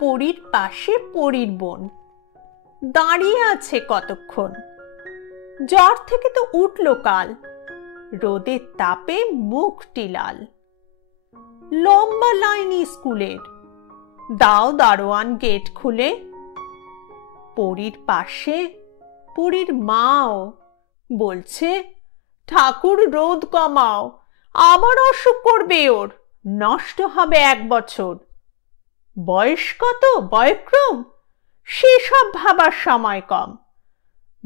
পরীর পাশে পরীর বোন দাঁড়িয়ে আছে কতক্ষণ। জ্বর থেকে তো উঠল কাল, রোদের তাপে মুখটি লাল। লম্বা লাইন স্কুলের, দাও দারোয়ান গেট খুলে। পরীর পাশে পরীর মাও বলছে, ঠাকুর রোদ কমাও, আবার অসুখ করবে ওর, নষ্ট হবে 1 বছর। বয়স কত, বয়ক্রম, সেসব ভাবার সময় কম।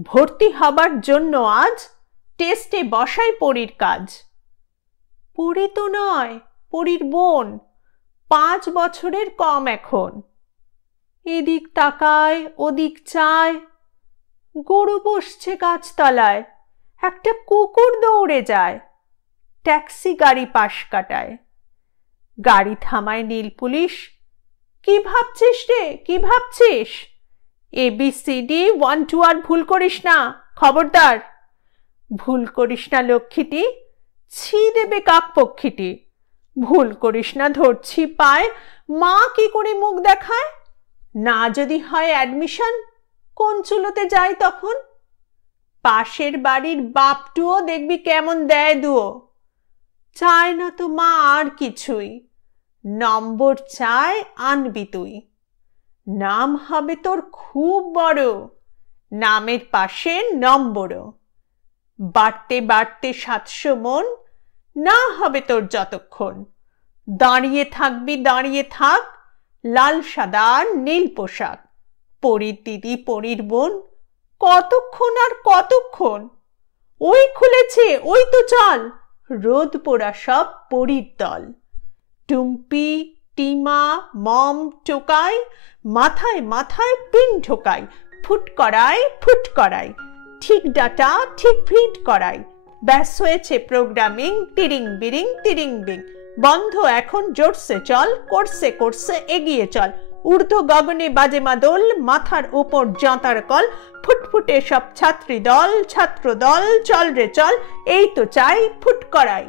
ভর্তি হবার জন্য আজ টেস্টে বসাই পরীর কাজ। পরী তো নয়, পরীর বোন, 5 বছরের কম এখন। এদিক তাকায়, ওদিক চায়। গরু বসছে গাছতলায়, একটা কুকুর দৌড়ে যায়। ট্যাক্সি গাড়ি পাশ কাটায়, গাড়ি থামায় নীল পুলিশ। কি ভাবছিস রে, কি ভাবছিস? ABCD 1 2 আর ভুল করিস না, খবরদার। ভুল করিস না লক্ষ্মীটি, ছি দেবে কাকপক্ষীটি। ভুল করিস না ধরছি পায়, মা কি করে মুখ দেখায়? না যদি হয় অ্যাডমিশন, কোন চুলোতে যাই তখন? পাশের বাড়ির বাপটুও দেখবি কেমন দেয় দুও। চায় না তো মা আর কিছুই, নম্বর চায় আনবি তুই। নাম হবে তোর খুব বড়, নামের পাশে নম্বরও। বাড়তে বাড়তে 700 মন, না হবে তোর যতক্ষণ। দাঁড়িয়ে থাকবি, দাঁড়িয়ে থাক, লাল সাদা নীল পোশাক। পরীর দিদি, পরীর বোন, কতক্ষণ আর কতক্ষণ? ওই খুলেছে, ওই তো চল, রোদ পোড়া সব পরীর দল। টুম্পি, টিমা, মম, টোকাই, মাথায় মাথায় পিন ঢোকাই। ফুট করাই, ঠিক ডাটা ঠিক ফিট করাই। ব্যাস হয়েছে প্রোগ্রামিং, টিরিং বিরিং টিরিং বিং। বন্ধ এখন, জোরসে চল, করছে করছে এগিয়ে চল। ঊর্ধ্ব গগনে বাজে মাদল, মাথার উপর জাঁতার কল। ফুটফুটে সব ছাত্রী দল, ছাত্র দল, চল রে চল, এই তো চাই ফুট করাই।